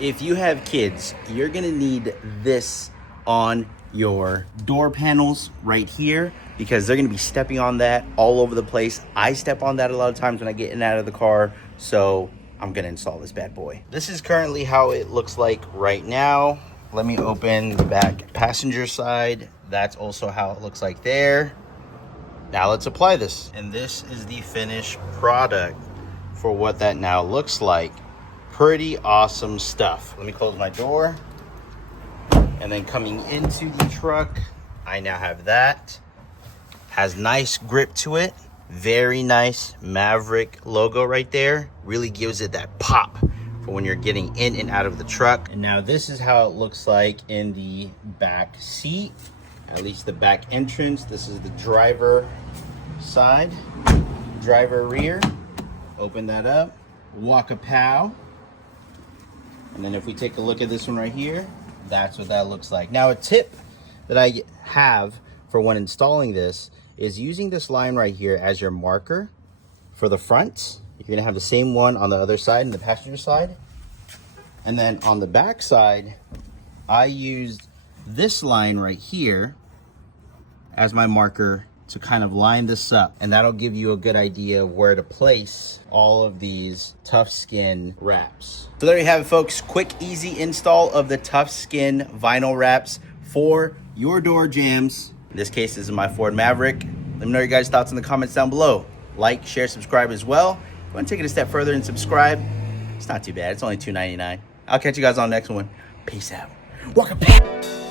If you have kids, you're gonna need this on your door panels right here because they're gonna be stepping on that all over the place. I step on that a lot of times when I get in and out of the car, so I'm gonna install this bad boy. This is currently how it looks like right now. Let me open the back passenger side. That's also how it looks like there. Now let's apply this. And this is the finished product for what that now looks like. Pretty awesome stuff. Let me close my door. And then coming into the truck, I now have that. Has nice grip to it. Very nice Maverick logo right there. Really gives it that pop for when you're getting in and out of the truck. And now this is how it looks like in the back seat, at least the back entrance. This is the driver side, driver rear. Open that up, walk a pow. And then if we take a look at this one right here, that's what that looks like. Now a tip that I have for when installing this is using this line right here as your marker for the front. You're gonna have the same one on the other side, and the passenger side. And then on the back side, I used this line right here as my marker to kind of line this up, and that'll give you a good idea of where to place all of these Tufskinz wraps. So there you have it, folks. Quick, easy install of the Tufskinz vinyl wraps for your door jambs. In this case, this is my Ford Maverick. Let me know your guys' thoughts in the comments down below. Like, share, subscribe as well. If you want to take it a step further and subscribe, it's not too bad. It's only $2.99. I'll catch you guys on the next one. Peace out. Walk a path.